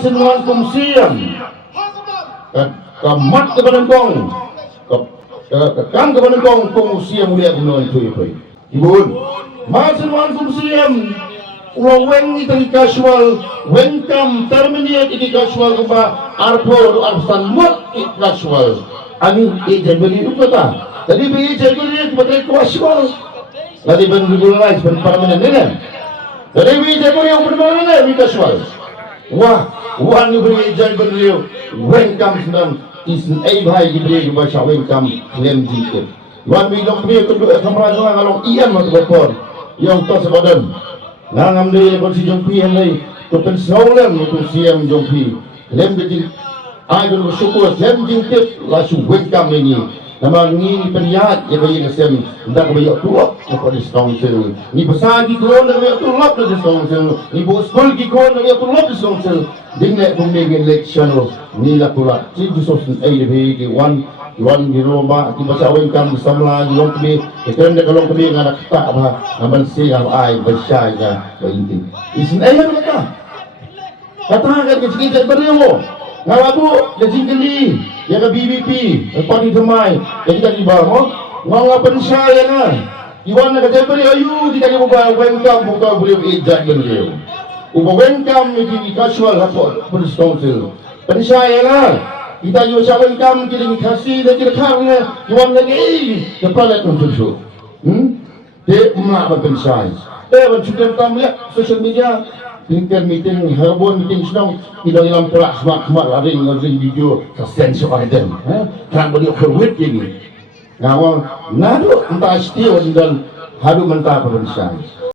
masin wan kum siam kamat ke banengkong kan ke banengkong kum siam lihat kuno itu ibun masin wan kum siam when itong casual when come terminate iti casual ba arpo arsan mot it casual ani ejen beli itu kata tadi beli ejen beli pakai casual tadi ben regularize ben permanent ni tadi beli ejen beli yang permanent ni casual wah wan beli ejen beli when come sedang isin ai bhai beli ba sha when come claim jikit wan beli dong beli tu kamera jangan kalau ian mat bopor yang tos badan nangam dia bersih jompi yang lain tu pensaulan untuk siam jompi lem jadi ayo bersyukur lem jingtip langsung welcome ini nama ni penyihat yang bayi ngasem hendak bayar tulak kepada council ni besar di kron nak bayar tulak kepada council ni bos school di kron nak bayar tulak kepada council dingle pemilihan election ni lah tulak ci jusos ai lebih one di rumah di bahasa welcome bersama di ruang kami kita nak kalau kami dengan anak tak apa namun siap ai bersaya berhenti isin ai kata kan kita beriyo ngalabu lejing kali ya ke BBP parti semai kita di bawah ngapa bersaya kan iwan nak kata beri ayu kita buka welcome buka beri ejak beliau uba welcome di casual apa police council bersaya kan kita juga saling kamu kita kasih dan kita karena jual lagi kepada konsulsu, dia mengabar pensai, bercuti tamu ya social media, meeting, harbon meeting sedang tidak dalam pelak semak laring video sense of item, kan beliau kerwit ini, ngawang nado entah istiwa dan hadu mentah pensai.